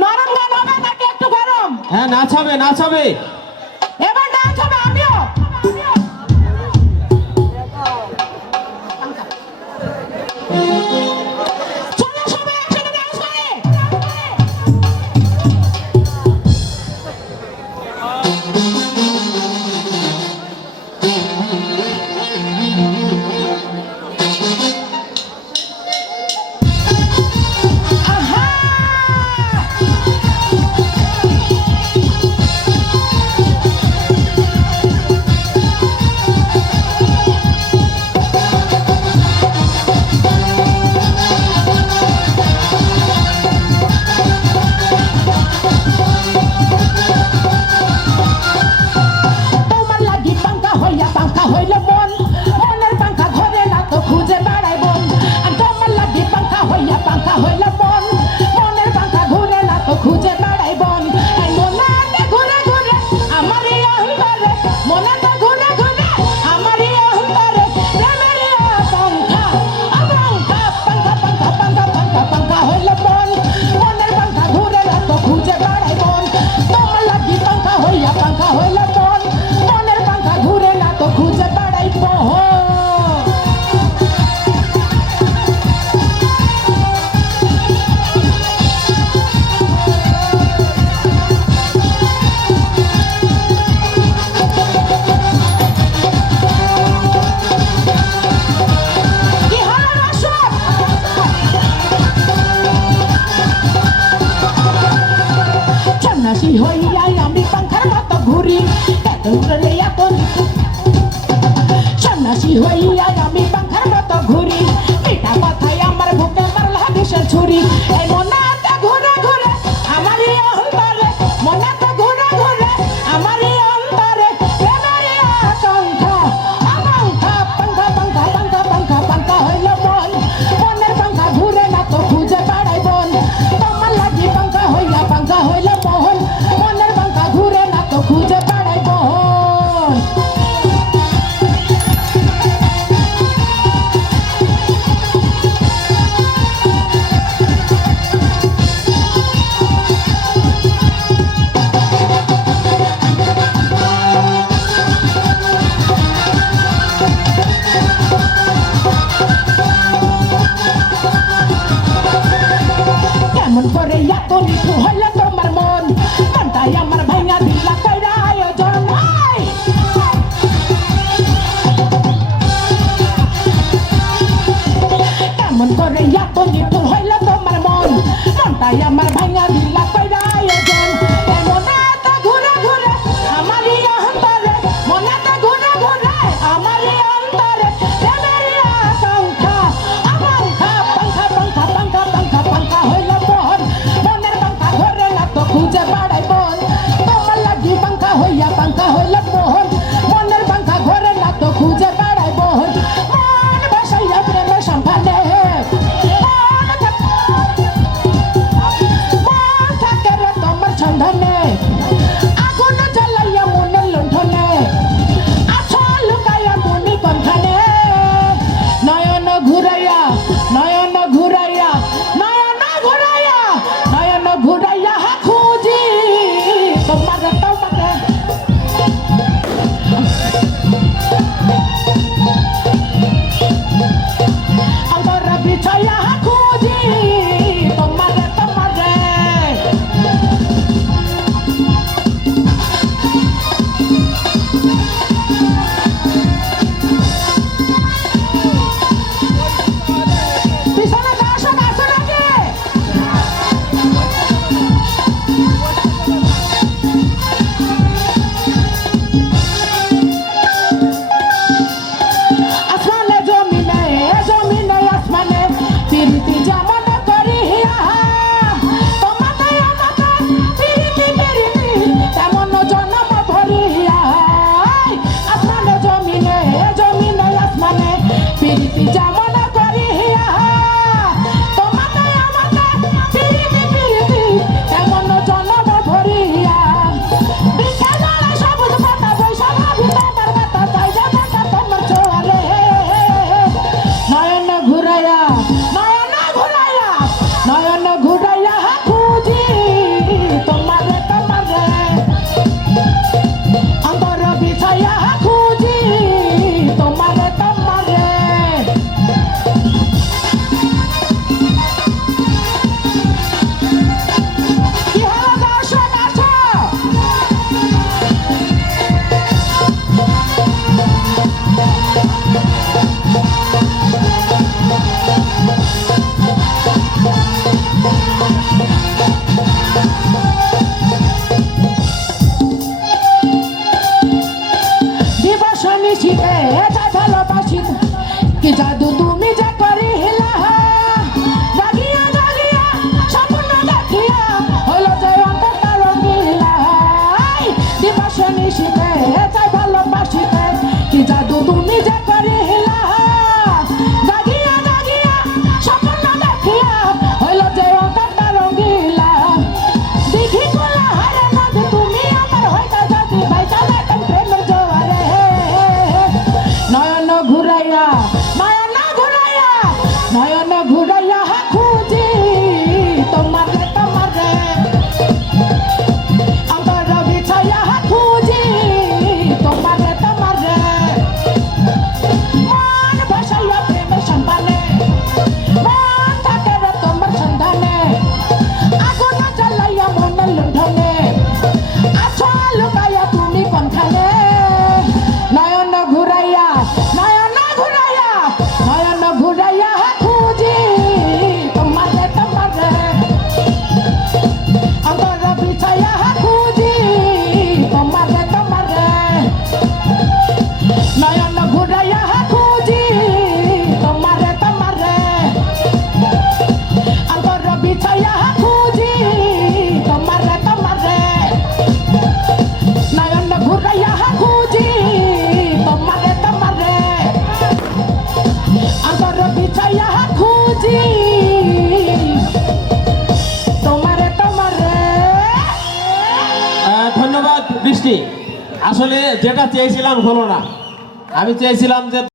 নরম গান হবে নাকি একটু গরম? হ্যাঁ নাচ হবে, নাচ হবে। এবার নাচ হবে, আমিও। চলো সবাই একসাথে ডান্স করি। আহা! তোমার লাগি পাঙ্কা হইয়া পাঙ্কা হইলে মন, মনের পাঙ্কা ধরে না তো খুঁজে বেড়াই বন। আর তোমার লাগি পাঙ্কা হইয়া পাঙ্কা হইলে মন, মনের পাঙ্কা ঘুরে না তো খুঁজে বেড়াই বন। এই মনেতে ঘুরে ঘুরে আমার এই অহংকারে, মনেতে ঘুরে ঘুরে আমার এই অহংকারে, প্রেমের এই পাঙ্কা, পাঙ্কা পাঙ্কা পাঙ্কা পাঙ্কা পাঙ্কা পাঙ্কা হইলে মন, মনের পাঙ্কা ঘুরে না তো খুঁজে বেড়াই বন। তোমার লাগি পাঙ্কা হইয়া পাঙ্কা হইলে মন, মনের পাঙ্কা ঘুরে না তো খুঁজে বেড়াই বন। কি হলো রসদ? সন্ন্যাসী হইয়াই আমি পাঙ্খার মতো ঘুরি, এত উড়লে এত সন্ন্যাসী হইয়াই আমি পাঙ্খার মতো ঘুরি, এটা কথাই আমার বুকে মারলা বিষের ছুরি। এই মনেতে ঘুরে ঘুরে আমার এই অন্তরে, মনেতে ঘুরে ঘুরে আমার এই অন্তরে, প্রেমের এই আকাঙ্ক্ষা, আকাঙ্ক্ষা পাঙ্খা পাঙ্খা পাঙ্খা পাঙ্খা পাঙ্খা হইল মন, মনের পাঙ্খা ঘুরে না তো খুঁজে বেড়াই বন। তোমার লাগি পাঙ্খা হইয়া পাঙ্খা হইল মোহন, মনের পাঙ্খা ঘুরে না তো খুঁজে বেড়াই বন। কেমন করে এত নিঠু হইলে তোমার মন, মনটাই আমার ভাঙা দিলা কইরা আয়োজন। এই! কেমন করে এত নিঠু হইলে তোমার মন, মনটাই আমার ভাঙা দিলা কইরা আয়োজন। এই মনেতে ঘুরে ঘুরে আমার এই অন্তরে, মনেতে ঘুরে ঘুরে আমার এই অন্তরে, প্রেমের এই আকাঙ্ক্ষা, আকাঙ্ক্ষা পাঙ্খা পাঙ্খা পাঙ্খা পাঙ্খা পাঙ্খা হইল মন, মনের পাঙ্খা ধরে না তো খুঁজে বেড়াই বন। তোমার লাগি পাঙ্খা হইয়া পাঙ্খা হইল মোহন, মনের পাঙ্খা ঘরে না তো খুঁজে বেড়াই বন। মন বসাইয়া প্রেমের সম্পানে, মন বৃষ্টি আসলে যেটা চেয়েছিলাম হলো না। আমি চেয়েছিলাম যে